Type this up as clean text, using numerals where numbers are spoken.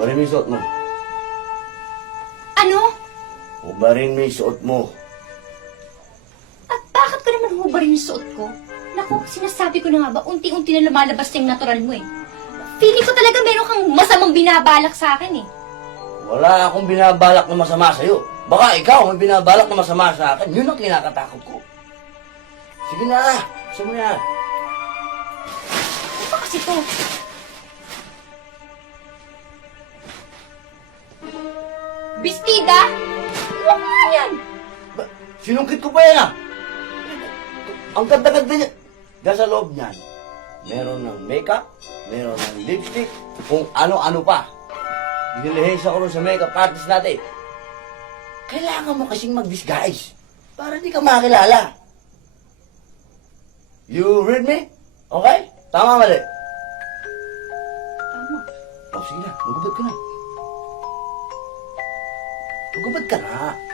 Hubarin mo yung suot mo. Ano? Hubarin mo yung suot mo. At bakit ko naman hubarin yung suot ko? Naku, sinasabi ko na nga ba, unti-unti na lumalabas yung natural mo eh. Feeling ko talaga meron kang masamang binabalak sa akin eh. Wala akong binabalak na masama sa'yo. Baka ikaw may binabalak na masama sa akin. Yun ang kinakatakot ko. Sige na. Gusto mo na. Ano ba kasi to? Bestida? Ano nga yan? Sinungkit ko pa yan ah. Ang ganda-ganda niya. Diyan sa loob niyan, meron ng makeup, meron ng lipstick, kung ano-ano pa. Binilihis ako rin sa makeup artist natin. Kailangan mo kasing mag-disguise para di ka makakilala. You read me? Okay? Tama mali? Tama. Oh, sige na. Magubad ka na. Magubad ka na.